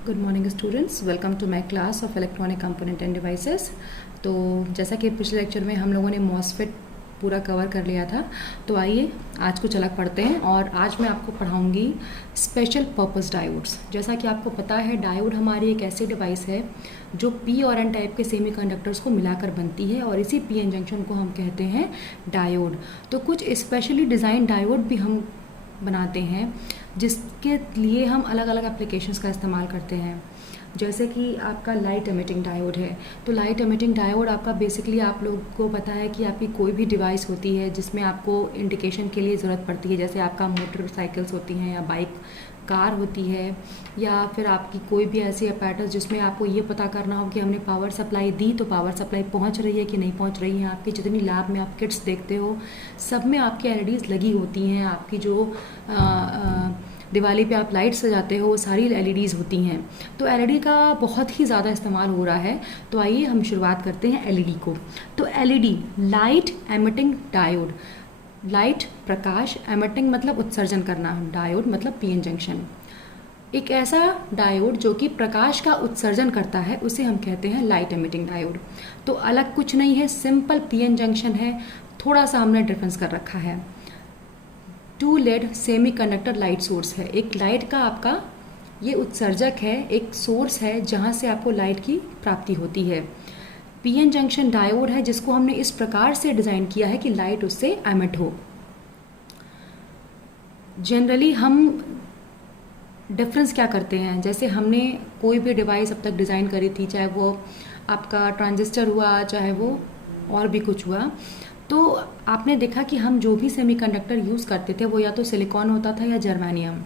Good morning students, welcome to my class of electronic component and devices. तो जैसा कि पिछले लेक्चर में हम लोगों ने मॉसफेट पूरा कवर कर लिया था, तो आइए आज कुछ अलग पढ़ते हैं। और आज मैं आपको पढ़ाऊंगी स्पेशल पर्पस डायोड्स। जैसा कि आपको पता है, डायोड हमारी एक ऐसी डिवाइस है जो पी और एन टाइप के सेमीकंडक्टर्स को मिलाकर बनती है, और इसी पी एन जंक्शन को हम कहते हैं डायोड। तो कुछ स्पेशली डिज़ाइन डायोड भी हम बनाते हैं जिसके लिए हम अलग अलग एप्लीकेशंस का इस्तेमाल करते हैं। जैसे कि आपका लाइट एमिटिंग डायोड है। तो लाइट एमिटिंग डायोड आपका बेसिकली आप लोगों को पता है कि आपकी कोई भी डिवाइस होती है जिसमें आपको इंडिकेशन के लिए ज़रूरत पड़ती है, जैसे आपका मोटरसाइकिल्स होती हैं या बाइक, कार होती है, या फिर आपकी कोई भी ऐसी अपैरेटस जिसमें आपको ये पता करना हो कि हमने पावर सप्लाई दी तो पावर सप्लाई पहुंच रही है कि नहीं पहुंच रही है। आपकी जितनी लैब में आप किट्स देखते हो सब में आपकी एलईडीज़ लगी होती हैं। आपकी जो दिवाली पे आप लाइट सजाते हो वो सारी एलईडीज़ होती हैं। तो एलईडी का बहुत ही ज़्यादा इस्तेमाल हो रहा है। तो आइए हम शुरुआत करते हैं एलईडी को। तो LED light emitting diode, light प्रकाश, एमिटिंग मतलब उत्सर्जन करना, डायोड मतलब पीएन जंक्शन। एक ऐसा डायोड जो कि प्रकाश का उत्सर्जन करता है उसे हम कहते हैं लाइट एमिटिंग डायोड। तो अलग कुछ नहीं है, सिंपल पीएन जंक्शन है। थोड़ा सा हमने डिफरेंस कर रखा है। 2 LED semiconductor light source है। एक लाइट का आपका ये उत्सर्जक है, एक सोर्स है जहाँ से आपको लाइट की प्राप्ति होती है। पीएन जंक्शन डायोड है जिसको हमने इस प्रकार से डिज़ाइन किया है कि लाइट उससे एमिट हो। जनरली हम डिफरेंस क्या करते हैं, जैसे हमने कोई भी डिवाइस अब तक डिज़ाइन करी थी, चाहे वो आपका ट्रांजिस्टर हुआ, चाहे वो और भी कुछ हुआ, तो आपने देखा कि हम जो भी सेमीकंडक्टर यूज़ करते थे वो या तो सिलिकॉन होता था या जर्मेनियम।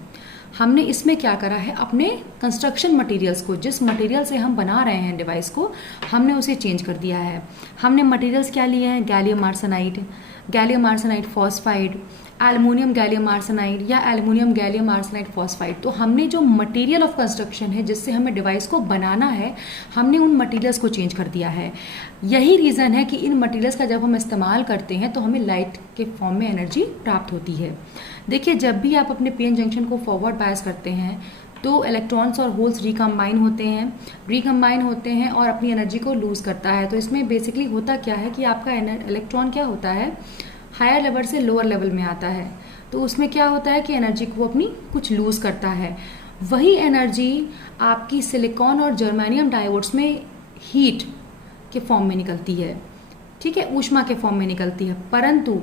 हमने इसमें क्या करा है, अपने कंस्ट्रक्शन मटेरियल्स को, जिस मटेरियल से हम बना रहे हैं डिवाइस को, हमने उसे चेंज कर दिया है। हमने मटेरियल्स क्या लिए हैं, gallium arsenide phosphide, aluminium gallium arsenide या एल्युमिनियम गैलियम आर्सेनाइड फॉस्फाइड। तो हमने जो मटेरियल ऑफ कंस्ट्रक्शन है जिससे हमें डिवाइस को बनाना है, हमने उन मटेरियल्स को चेंज कर दिया है। यही रीज़न है कि इन मटेरियल्स का जब हम इस्तेमाल करते हैं तो हमें लाइट के फॉर्म में एनर्जी प्राप्त होती है। देखिए, जब भी आप अपने पीएन जंक्शन को फॉरवर्ड बायस करते हैं तो इलेक्ट्रॉन्स और होल्स रिकम्बाइन होते हैं और अपनी एनर्जी को लूज़ करता है। तो इसमें बेसिकली होता क्या है कि आपका इलेक्ट्रॉन क्या होता है, हायर लेवल से लोअर लेवल में आता है। तो उसमें क्या होता है कि एनर्जी को अपनी कुछ लूज़ करता है। वही एनर्जी आपकी सिलिकॉन और जर्मेनियम डायोड्स में हीट के फॉर्म में निकलती है, ठीक है, ऊष्मा के फॉर्म में निकलती है, परंतु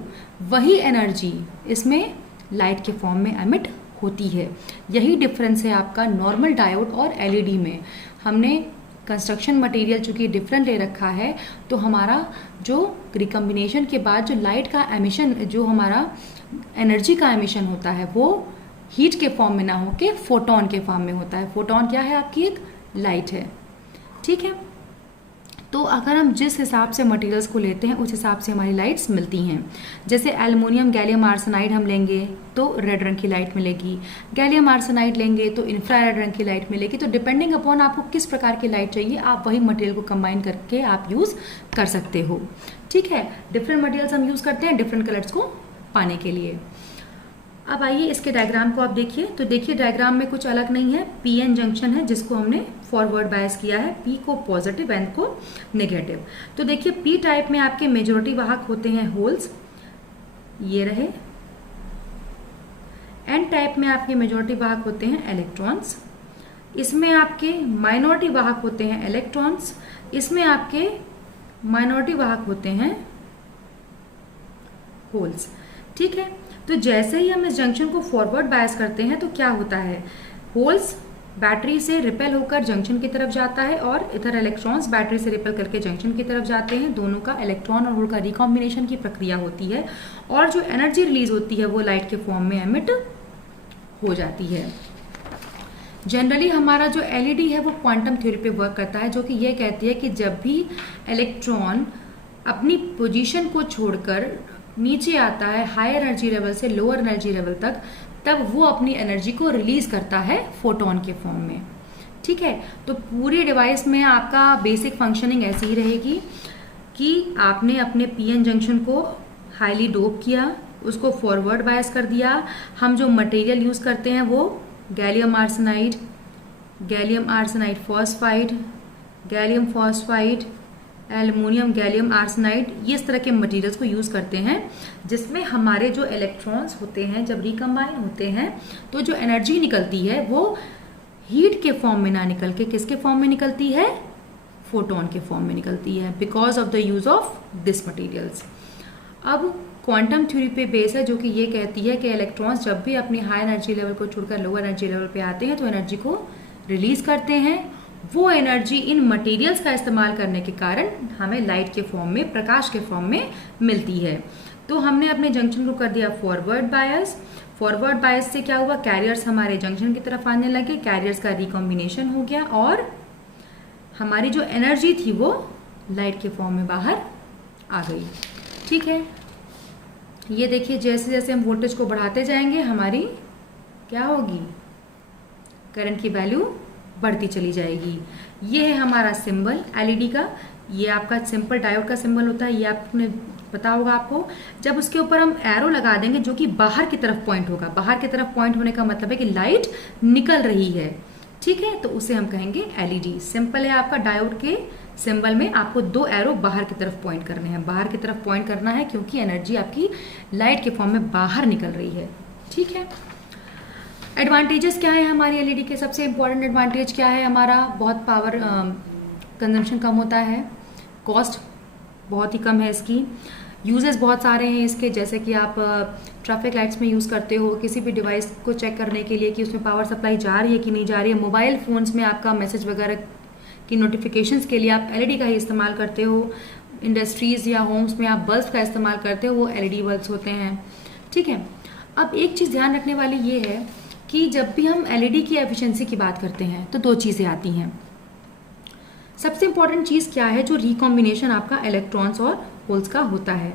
वही एनर्जी इसमें लाइट के फॉर्म में एमिट होती है। यही डिफरेंस है आपका नॉर्मल डायोड और एलईडी में। हमने कंस्ट्रक्शन मटेरियल चूँकि डिफरेंट ले रखा है, तो हमारा जो रिकम्बिनेशन के बाद जो लाइट का एमिशन, जो हमारा एनर्जी का एमिशन होता है, वो हीट के फॉर्म में ना हो के फोटोन के फॉर्म में होता है। फोटोन क्या है, आपकी एक लाइट है, ठीक है। तो अगर हम जिस हिसाब से मटेरियल्स को लेते हैं उस हिसाब से हमारी लाइट्स मिलती हैं। जैसे एल्युमिनियम गैलियम आर्सेनाइड हम लेंगे तो रेड रंग की लाइट मिलेगी, गैलियम आर्सेनाइड लेंगे तो इंफ्रारेड रंग की लाइट मिलेगी। तो डिपेंडिंग अपॉन आपको किस प्रकार की लाइट चाहिए, आप वही मटेरियल को कंबाइन करके आप यूज़ कर सकते हो, ठीक है। डिफरेंट मटेरियल्स हम यूज़ करते हैं डिफरेंट कलर्स को पाने के लिए। अब आइए इसके डायग्राम को आप देखिए। तो देखिए, डायग्राम में कुछ अलग नहीं है, पीएन जंक्शन है जिसको हमने फॉरवर्ड बायस किया है, पी को पॉजिटिव, एन को नेगेटिव। तो देखिए, पी टाइप में आपके मेजॉरिटी वाहक होते हैं होल्स, ये रहे। एन टाइप में आपके मेजॉरिटी वाहक होते हैं इलेक्ट्रॉन्स। इसमें आपके माइनॉरिटी वाहक होते हैं इलेक्ट्रॉन्स। इसमें आपके माइनॉरिटी वाहक होते हैं होल्स, ठीक है। तो जैसे ही हम इस जंक्शन को फॉरवर्ड बायस करते हैं तो क्या होता है, होल्स बैटरी से रिपेल होकर जंक्शन की तरफ जाता है और इधर इलेक्ट्रॉन्स बैटरी से रिपेल करके जंक्शन की तरफ जाते हैं। दोनों का इलेक्ट्रॉन और होल का रिकॉम्बिनेशन की प्रक्रिया होती है और जो एनर्जी रिलीज होती है वो लाइट के फॉर्म में एमिट हो जाती है। जनरली हमारा जो एलईडी है वो क्वांटम थ्योरी पे वर्क करता है, जो कि ये कहती है कि जब भी इलेक्ट्रॉन अपनी पोजीशन को छोड़कर नीचे आता है हायर एनर्जी लेवल से लोअर एनर्जी लेवल तक, तब वो अपनी एनर्जी को रिलीज करता है फोटोन के फॉर्म में, ठीक है। तो पूरी डिवाइस में आपका बेसिक फंक्शनिंग ऐसी ही रहेगी कि आपने अपने पीएन जंक्शन को हाईली डोप किया, उसको फॉरवर्ड बायस कर दिया। हम जो मटेरियल यूज़ करते हैं वो gallium arsenide, gallium arsenide phosphide, gallium phosphide, aluminium gallium arsenide, ये इस तरह के मटेरियल्स को यूज़ करते हैं जिसमें हमारे जो इलेक्ट्रॉन्स होते हैं जब रिकम्बाइन होते हैं तो जो एनर्जी निकलती है वो हीट के फॉर्म में ना निकल के किसके फॉर्म में निकलती है, फोटोन के फॉर्म में निकलती है, because of the use of this materials. अब क्वांटम थ्योरी पे बेस है जो कि ये कहती है कि इलेक्ट्रॉन्स जब भी अपनी हाई एनर्जी लेवल को छोड़कर लोअर एनर्जी लेवल पे आते हैं तो एनर्जी को रिलीज करते हैं। वो एनर्जी इन मटेरियल्स का इस्तेमाल करने के कारण हमें लाइट के फॉर्म में, प्रकाश के फॉर्म में मिलती है। तो हमने अपने जंक्शन को कर दिया फॉरवर्ड बायस। फॉरवर्ड बायस से क्या हुआ, कैरियर्स हमारे जंक्शन की तरफ आने लगे, कैरियर्स का रिकॉम्बिनेशन हो गया और हमारी जो एनर्जी थी वो लाइट के फॉर्म में बाहर आ गई। ठीक है, ये देखिए जैसे जैसे हम वोल्टेज को बढ़ाते जाएंगे हमारी क्या होगी, करंट की वैल्यू बढ़ती चली जाएगी। ये है हमारा सिंबल एलईडी का, ये आपका सिंपल डायोड का सिंबल होता है, ये आपने पता होगा आपको। जब उसके ऊपर हम एरो लगा देंगे जो कि बाहर की तरफ पॉइंट होगा, बाहर की तरफ पॉइंट होने का मतलब है कि लाइट निकल रही है, ठीक है, तो उसे हम कहेंगे एलईडी। सिंपल है आपका, डायोड के सिंबल में आपको दो एरो बाहर की तरफ पॉइंट करने हैं, बाहर की तरफ पॉइंट करना है क्योंकि एनर्जी आपकी लाइट के फॉर्म में बाहर निकल रही है। ठीक है, एडवांटेजेस क्या है हमारी एलईडी के, सबसे इंपॉर्टेंट एडवांटेज क्या है हमारा, बहुत पावर कंजम्पशन कम होता है, कॉस्ट बहुत ही कम है इसकी, यूजेस बहुत सारे हैं इसके, जैसे कि आप ट्रैफिक लाइट्स में यूज़ करते हो, किसी भी डिवाइस को चेक करने के लिए कि उसमें पावर सप्लाई जा रही है कि नहीं जा रही है, मोबाइल फ़ोन्स में आपका मैसेज वगैरह की नोटिफिकेशंस के लिए आप एलईडी का ही इस्तेमाल करते हो, इंडस्ट्रीज़ या होम्स में आप बल्ब का इस्तेमाल करते हो, वो एलईडी बल्ब्स होते हैं। ठीक है, अब एक चीज़ ध्यान रखने वाली ये है कि जब भी हम एलईडी की एफिशिएंसी की बात करते हैं तो दो चीज़ें आती हैं। सबसे इंपॉर्टेंट चीज़ क्या है, जो रिकॉम्बिनेशन आपका इलेक्ट्रॉन्स और होल्स का होता है।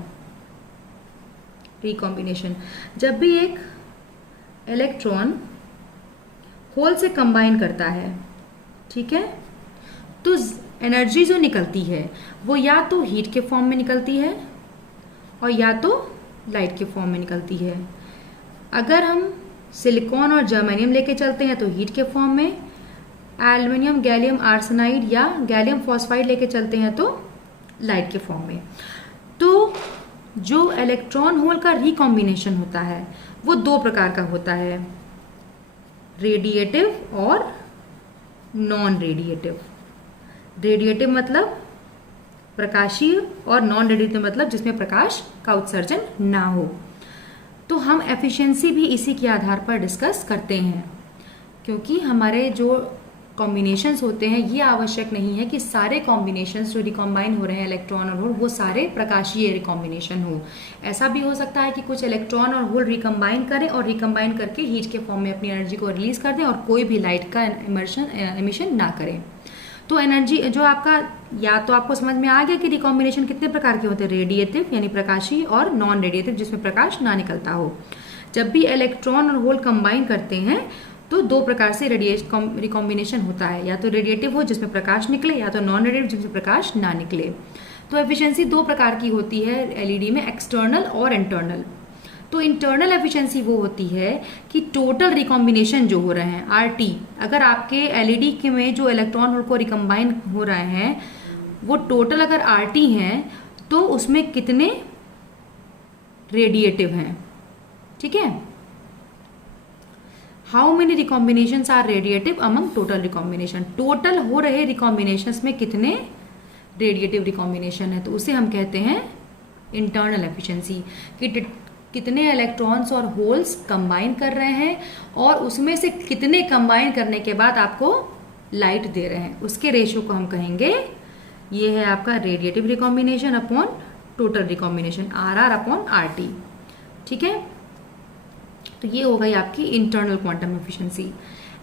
रिकॉम्बिनेशन, जब भी एक इलेक्ट्रॉन होल से कंबाइन करता है, ठीक है, तो एनर्जी जो निकलती है वो या तो हीट के फॉर्म में निकलती है और या तो लाइट के फॉर्म में निकलती है। अगर हम सिलिकॉन और जर्मेनियम लेके चलते हैं तो हीट के फॉर्म में, एल्युमिनियम गैलियम आर्सेनाइड या गैलियम फॉस्फाइड लेके चलते हैं तो लाइट के फॉर्म में। तो जो इलेक्ट्रॉन होल का रिकॉम्बिनेशन होता है वो दो प्रकार का होता है, रेडिएटिव और नॉन रेडिएटिव। रेडिएटिव मतलब प्रकाशीय और नॉन रेडिएटिव मतलब जिसमें प्रकाश का उत्सर्जन ना हो। तो हम एफिशिएंसी भी इसी के आधार पर डिस्कस करते हैं, क्योंकि हमारे जो कॉम्बिनेशंस होते हैं ये आवश्यक नहीं है कि सारे कॉम्बिनेशंस जो रिकॉम्बाइन हो रहे हैं इलेक्ट्रॉन और होल वो सारे प्रकाशीय रिकॉम्बिनेशन हो। ऐसा भी हो सकता है कि कुछ इलेक्ट्रॉन और होल रिकम्बाइन करें और रिकम्बाइन करके हीट के फॉर्म में अपनी एनर्जी को रिलीज कर दें और कोई भी लाइट का एमिशन ना करें। तो एनर्जी जो आपका, या तो आपको समझ में आ गया कि रिकॉम्बिनेशन कितने प्रकार के होते हैं, रेडिएटिव यानी प्रकाशीय और नॉन रेडिएटिव जिसमें प्रकाश ना निकलता हो। जब भी इलेक्ट्रॉन और होल कंबाइन करते हैं तो दो प्रकार से रिकॉम्बिनेशन होता है, या तो रेडिएटिव हो जिसमें प्रकाश निकले या तो नॉन रेडिएटिव जिसमें प्रकाश ना निकले। तो एफिशिएंसी दो प्रकार की होती है एलईडी में, एक्सटर्नल और इंटरनल। तो इंटरनल एफिशिएंसी वो होती है कि टोटल रिकॉम्बिनेशन जो हो रहे हैं आरटी, अगर आपके एलईडी के में जो इलेक्ट्रॉन होल को रिकम्बाइन हो रहे हैं वो टोटल अगर आरटी हैं तो उसमें कितने रेडिएटिव हैं, ठीक है, how many recombinations are radiative among total recombination, total हो रहे रिकॉम्बिनेशंस में कितने रेडिएटिव रिकॉम्बिनेशन है, तो उसे हम कहते हैं इंटरनल एफिशिएंसी, कि कितने इलेक्ट्रॉन्स और होल्स कंबाइन कर रहे हैं और उसमें से कितने कंबाइन करने के बाद आपको लाइट दे रहे हैं, उसके रेशियो को हम कहेंगे, ये है आपका radiative recombination upon total recombination, R upon R T. ठीक है, तो ये हो गई आपकी internal quantum efficiency.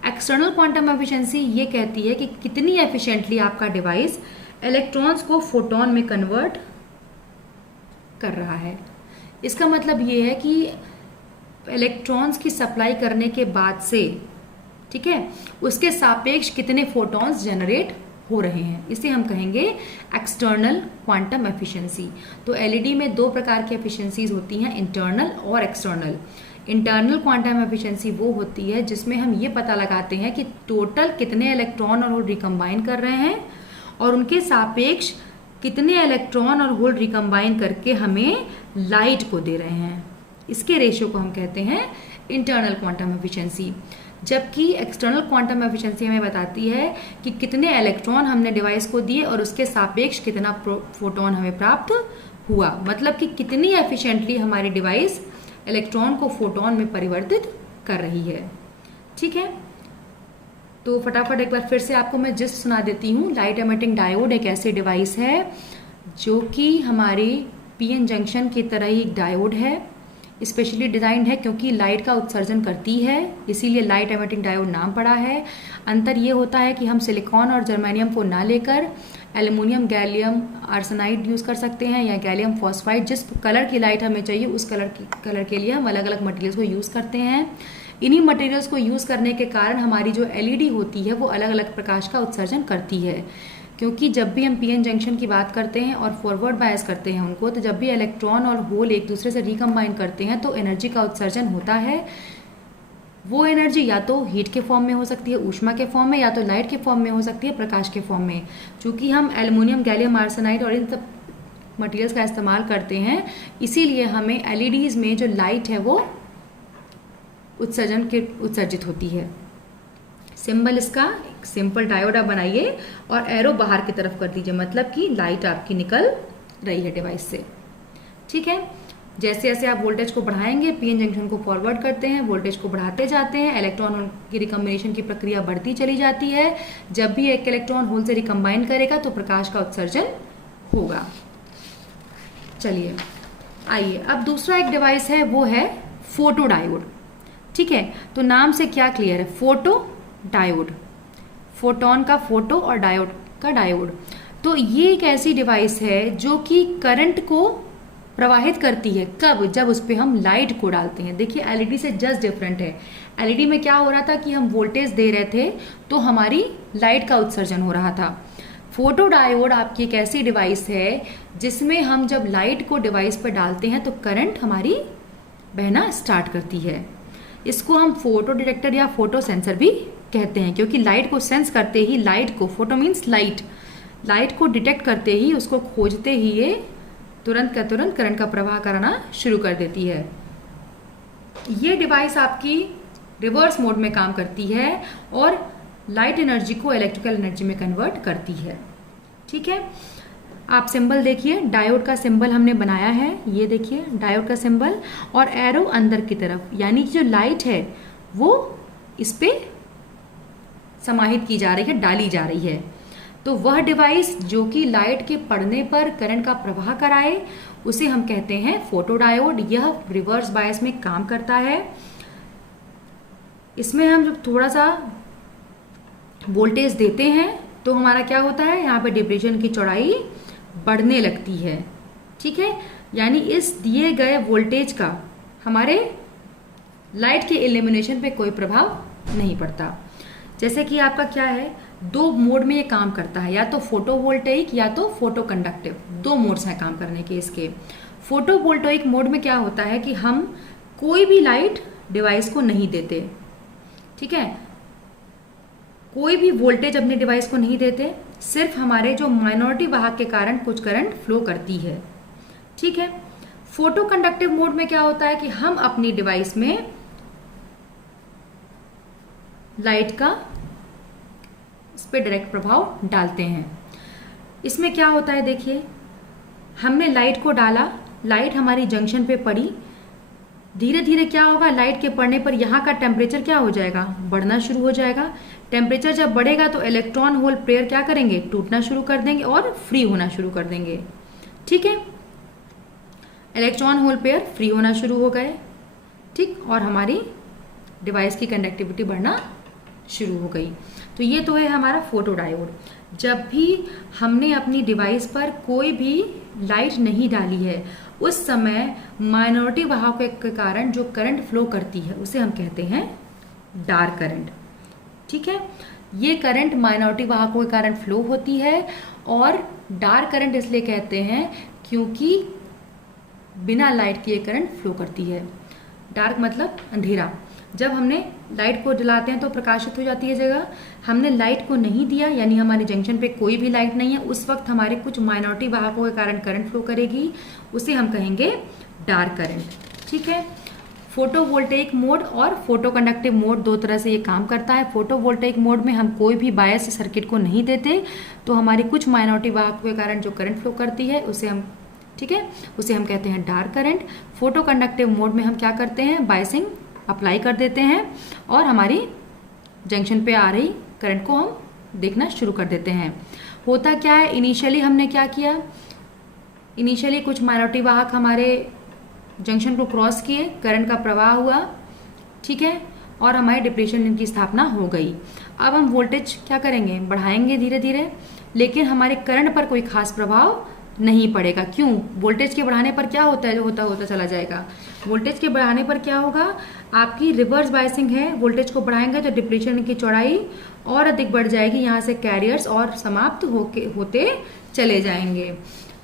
External quantum efficiency ये कहती है कि कितनी एफिशिएंटली आपका डिवाइस इलेक्ट्रॉन्स को फोटोन में कन्वर्ट कर रहा है। इसका मतलब ये है कि इलेक्ट्रॉन्स की सप्लाई करने के बाद से, ठीक है, उसके सापेक्ष कितने फोटॉन्स जनरेट हो रहे हैं, इसे हम कहेंगे एक्सटर्नल क्वांटम एफिशिएंसी। तो एलईडी में दो प्रकार की एफिशिएंसीज होती हैं, इंटरनल और एक्सटर्नल। इंटरनल क्वांटम एफिशिएंसी वो होती है जिसमें हम ये पता लगाते हैं कि टोटल कितने इलेक्ट्रॉन और होल रिकम्बाइन कर रहे हैं और उनके सापेक्ष कितने इलेक्ट्रॉन और होल रिकम्बाइन करके हमें लाइट को दे रहे हैं। इसके रेशियो को हम कहते हैं इंटरनल क्वांटम एफिशिएंसी। जबकि एक्सटर्नल क्वांटम एफिशिएंसी हमें बताती है कि कितने इलेक्ट्रॉन हमने डिवाइस को दिए और उसके सापेक्ष कितना फोटोन हमें प्राप्त हुआ, मतलब कि कितनी एफिशिएंटली हमारी डिवाइस इलेक्ट्रॉन को फोटोन में परिवर्तित कर रही है। ठीक है, तो फटाफट एक बार फिर से आपको मैं जिस्ट सुना देती हूँ। लाइट एमिटिंग डायोड एक ऐसी डिवाइस है जो कि हमारी पीएन जंक्शन की तरह ही एक डायोड है, स्पेशली डिजाइंड है क्योंकि लाइट का उत्सर्जन करती है, इसीलिए लाइट एमिटिंग डायोड नाम पड़ा है। अंतर ये होता है कि हम सिलिकॉन और जर्मेनियम को ना लेकर एल्युमिनियम गैलियम आर्सेनाइड यूज़ कर सकते हैं या गैलियम फॉस्फाइड। जिस कलर की लाइट हमें चाहिए उस कलर के लिए हम अलग अलग मटेरियल्स को यूज़ करते हैं। इन्हीं मटेरियल्स को यूज़ करने के कारण हमारी जो एलईडी होती है वो अलग अलग प्रकाश का उत्सर्जन करती है, क्योंकि जब भी हम पीएन जंक्शन की बात करते हैं और फॉरवर्ड बायस करते हैं उनको, तो जब भी इलेक्ट्रॉन और होल एक दूसरे से रिकम्बाइन करते हैं तो एनर्जी का उत्सर्जन होता है। वो एनर्जी या तो हीट के फॉर्म में हो सकती है, ऊष्मा के फॉर्म में, या तो लाइट के फॉर्म में हो सकती है, प्रकाश के फॉर्म में। चूंकि हम एल्युमिनियम गैलियम आर्सेनाइड और इन सब मटेरियल्स का इस्तेमाल करते हैं, इसीलिए हमें एलईडीज में जो लाइट है वो उत्सर्जित होती है। सिंबल इसका सिंपल डायोड आप बनाइए और एरो बाहर की तरफ कर दीजिए, मतलब कि लाइट आपकी निकल रही है डिवाइस से। ठीक है, जैसे जैसे आप वोल्टेज को बढ़ाएंगे, पीएन जंक्शन को फॉरवर्ड करते हैं, वोल्टेज को बढ़ाते जाते हैं, इलेक्ट्रॉन की रिकम्बिनेशन की प्रक्रिया बढ़ती चली जाती है। जब भी एक इलेक्ट्रॉन होल से रिकम्बाइन करेगा तो प्रकाश का उत्सर्जन होगा। चलिए आइए, अब दूसरा एक डिवाइस है वो है फोटो डायोड। ठीक है, तो नाम से क्या क्लियर है, फोटो डायोड, फोटोन का फोटो और डायोड का डायोड। तो ये एक ऐसी डिवाइस है जो कि करंट को प्रवाहित करती है। कब? जब उस पर हम लाइट को डालते हैं। देखिए एलईडी से जस्ट डिफरेंट है। एलईडी में क्या हो रहा था कि हम वोल्टेज दे रहे थे तो हमारी लाइट का उत्सर्जन हो रहा था। फोटो डायोड आपकी एक ऐसी डिवाइस है जिसमें हम जब लाइट को डिवाइस पर डालते हैं तो करंट हमारी बहना स्टार्ट करती है। इसको हम फोटो डिटेक्टर या फोटो सेंसर भी कहते हैं, क्योंकि लाइट को सेंस करते ही, लाइट को, फोटो मीन्स लाइट, लाइट को डिटेक्ट करते ही, उसको खोजते ही ये तुरंत का तुरंत करंट का प्रवाह करना शुरू कर देती है। ये डिवाइस आपकी रिवर्स मोड में काम करती है और लाइट एनर्जी को इलेक्ट्रिकल एनर्जी में कन्वर्ट करती है। ठीक है, आप सिंबल देखिए, डायोड का सिंबल हमने बनाया है, ये देखिए डायोड का सिंबल, और एरो अंदर की तरफ, यानी कि जो लाइट है वो इस पे समाहित की जा रही है, डाली जा रही है। तो वह डिवाइस जो कि लाइट के पड़ने पर करंट का प्रवाह कराए उसे हम कहते हैं फोटो डायोड। यह रिवर्स बायस में काम करता है। इसमें हम जब थोड़ा सा वोल्टेज देते हैं तो हमारा क्या होता है, यहाँ पे डिप्रेशन की चौड़ाई बढ़ने लगती है। ठीक है, यानी इस दिए गए वोल्टेज का हमारे लाइट के इल्यूमिनेशन पे कोई प्रभाव नहीं पड़ता। जैसे कि आपका क्या है, दो मोड में ये काम करता है, या तो फोटो वोल्टेइक या तो फोटो कंडक्टिव, दो मोड्स हैं काम करने के इसके। फोटो वोल्टेइक मोड में क्या होता है कि हम कोई भी लाइट डिवाइस को नहीं देते। ठीक है, कोई भी वोल्टेज अपने डिवाइस को नहीं देते, सिर्फ हमारे जो माइनॉरिटी वाहक के कारण कुछ करंट फ्लो करती है। ठीक है, फोटो कंडक्टिव मोड में क्या होता है कि हम अपनी डिवाइस में लाइट का इस पे डायरेक्ट प्रभाव डालते हैं। इसमें क्या होता है, देखिए हमने लाइट को डाला, लाइट हमारी जंक्शन पे पड़ी, धीरे धीरे क्या होगा, लाइट के पड़ने पर यहाँ का टेम्परेचर क्या हो जाएगा, बढ़ना शुरू हो जाएगा। टेम्परेचर जब बढ़ेगा तो इलेक्ट्रॉन होल पेयर क्या करेंगे, टूटना शुरू कर देंगे और फ्री होना शुरू कर देंगे। ठीक है, इलेक्ट्रॉन होल पेयर फ्री होना शुरू हो गए। ठीक, और हमारी डिवाइस की कंडक्टिविटी बढ़ना शुरू हो गई। तो ये तो है हमारा फोटो डायोड। जब भी हमने अपनी डिवाइस पर कोई भी लाइट नहीं डाली है उस समय माइनॉरिटी वाहक के कारण जो करंट फ्लो करती है उसे हम कहते हैं डार्क करंट। ठीक है, ये करंट माइनॉरिटी वाहकों के कारण फ्लो होती है और डार्क करंट इसलिए कहते हैं क्योंकि बिना लाइट के ये करंट फ्लो करती है। डार्क मतलब अंधेरा। जब हमने लाइट को जलाते हैं तो प्रकाशित हो जाती है जगह। हमने लाइट को नहीं दिया, यानी हमारी जंक्शन पे कोई भी लाइट नहीं है, उस वक्त हमारे कुछ माइनॉरिटी वाहकों के कारण करंट फ्लो करेगी, उसे हम कहेंगे डार्क करंट। ठीक है। फोटोवोल्टेइक मोड और फोटोकंडक्टिव मोड दो तरह से ये काम करता है। फोटोवोल्टेइक मोड में हम कोई भी बायस सर्किट को नहीं देते, तो हमारी कुछ माइनॉरिटी वाहकों के कारण जो करंट फ्लो करती है उसे हम, ठीक है, उसे हम कहते हैं डार्क करंट। फोटोकंडक्टिव मोड में हम क्या करते हैं, बायसिंग अप्लाई कर देते हैं और हमारी जंक्शन पे आ रही करंट को हम देखना शुरू कर देते हैं। होता क्या है, इनिशियली हमने क्या किया, इनिशियली कुछ माइनॉरिटी वाहक हमारे जंक्शन को क्रॉस किए, करंट का प्रवाह हुआ, ठीक है, और हमारी डिप्लीशन की स्थापना हो गई। अब हम वोल्टेज क्या करेंगे, बढ़ाएंगे धीरे धीरे, लेकिन हमारे करंट पर कोई खास प्रभाव नहीं पड़ेगा। क्यों? वोल्टेज के बढ़ाने पर क्या होता है, जो होता होता चला जाएगा। वोल्टेज के बढ़ाने पर क्या होगा, आपकी रिवर्स बायसिंग है, वोल्टेज को बढ़ाएंगे तो डिप्लीशन की चौड़ाई और अधिक बढ़ जाएगी, यहाँ से कैरियर्स और समाप्त होते चले जाएंगे।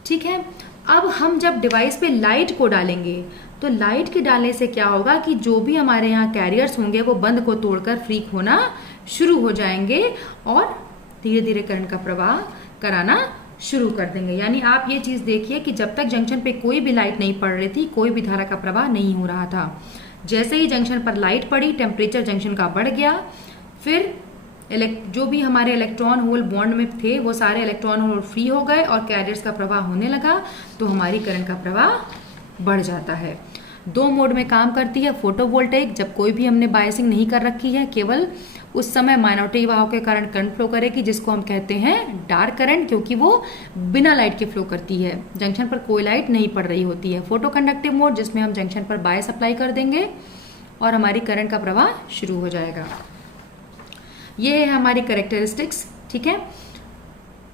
ठीक है। अब हम जब डिवाइस पे लाइट को डालेंगे तो लाइट के डालने से क्या होगा कि जो भी हमारे यहाँ कैरियर्स होंगे वो बंध को तोड़कर फ्री होना शुरू हो जाएंगे और धीरे धीरे करंट का प्रवाह कराना शुरू कर देंगे। यानी आप ये चीज देखिए कि जब तक जंक्शन पे कोई भी लाइट नहीं पड़ रही थी, कोई भी धारा का प्रवाह नहीं हो रहा था। जैसे ही जंक्शन पर लाइट पड़ी, टेम्परेचर जंक्शन का बढ़ गया, फिर जो भी हमारे इलेक्ट्रॉन होल बॉन्ड में थे वो सारे इलेक्ट्रॉन होल फ्री हो गए और कैरियर्स का प्रवाह होने लगा, तो हमारी करंट का प्रवाह बढ़ जाता है। दो मोड में काम करती है फोटोवोल्टेइक, जब कोई भी हमने बायसिंग नहीं कर रखी है, केवल उस समय माइनॉरिटी वाहकों के कारण करंट फ्लो करेगी, जिसको हम कहते हैं डार्क करंट, क्योंकि वो बिना लाइट के फ्लो करती है, जंक्शन पर कोई लाइट नहीं पड़ रही होती है। फोटोकंडक्टिव मोड, जिसमें हम जंक्शन पर बायस अप्लाई कर देंगे और हमारी करंट का प्रवाह शुरू हो जाएगा। ये है हमारी कैरेक्टरिस्टिक्स। ठीक है।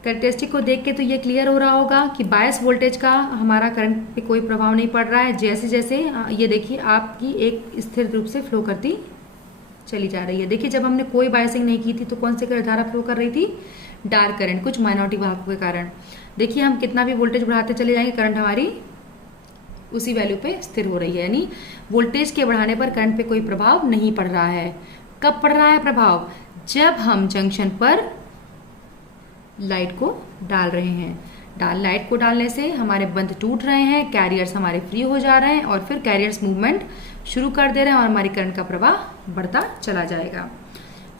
कैरेक्टरिस्टिक को देख के तो ये क्लियर हो रहा होगा कि बायस वोल्टेज का हमारा करंट पे कोई प्रभाव नहीं पड़ रहा है। जैसे जैसे ये देखिए आपकी एक स्थिर रूप से फ्लो करती चली जा रही है। देखिए जब हमने कोई बायसिंग नहीं की थी तो कौन सी धारा फ्लो कर रही थी, डार्क करंट, कुछ माइनॉरिटी वाहकों के कारण। देखिए हम कितना भी वोल्टेज बढ़ाते चले जाएंगे, करंट हमारी उसी वैल्यू पे स्थिर हो रही है, यानी वोल्टेज के बढ़ाने पर करंट पे कोई प्रभाव नहीं पड़ रहा है। कब पड़ रहा है प्रभाव, जब हम जंक्शन पर लाइट को डाल रहे हैं। लाइट को डालने से हमारे बंध टूट रहे हैं, कैरियर्स हमारे फ्री हो जा रहे हैं और फिर कैरियर्स मूवमेंट शुरू कर दे रहे हैं और हमारी करंट का प्रवाह बढ़ता चला जाएगा।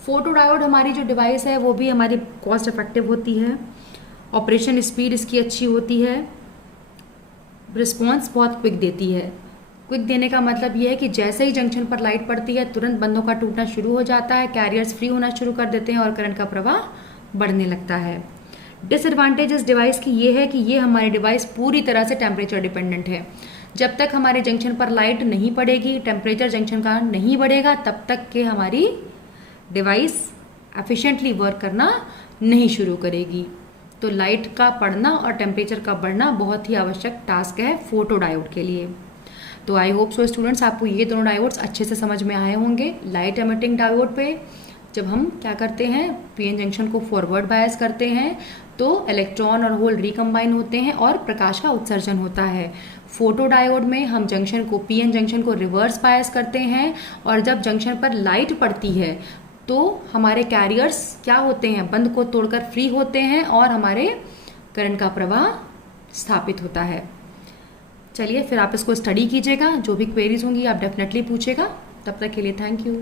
फोटो डायोड हमारी जो डिवाइस है वो भी हमारी कॉस्ट इफेक्टिव होती है, ऑपरेशन स्पीड इसकी अच्छी होती है, रिस्पॉन्स बहुत क्विक देती है। क्विक देने का मतलब यह है कि जैसे ही जंक्शन पर लाइट पड़ती है तुरंत बंधों का टूटना शुरू हो जाता है, कैरियर्स फ्री होना शुरू कर देते हैं और करंट का प्रवाह बढ़ने लगता है। डिसएडवांटेज इस डिवाइस की ये है कि ये हमारी डिवाइस पूरी तरह से टेम्परेचर डिपेंडेंट है। जब तक हमारे जंक्शन पर लाइट नहीं पड़ेगी, टेम्परेचर जंक्शन का नहीं बढ़ेगा, तब तक के हमारी डिवाइस एफिशिएंटली वर्क करना नहीं शुरू करेगी। तो लाइट का पड़ना और टेम्परेचर का बढ़ना बहुत ही आवश्यक टास्क है फोटो डायोड के लिए। तो आई होप सो स्टूडेंट्स आपको ये दोनों डायोड्स अच्छे से समझ में आए होंगे। लाइट एमिटिंग डायोड पे जब हम क्या करते हैं, पीएन जंक्शन को फॉरवर्ड बायस करते हैं तो इलेक्ट्रॉन और होल रिकम्बाइन होते हैं और प्रकाश का उत्सर्जन होता है। फोटो डायोड में हम जंक्शन को, पीएन जंक्शन को रिवर्स बायस करते हैं और जब जंक्शन पर लाइट पड़ती है तो हमारे कैरियर्स क्या होते हैं, बंध को तोड़कर फ्री होते हैं और हमारे करंट का प्रवाह स्थापित होता है। चलिए फिर आप इसको स्टडी कीजिएगा, जो भी क्वेरीज होंगी आप डेफिनेटली पूछेगा। तब तक के लिए थैंक यू।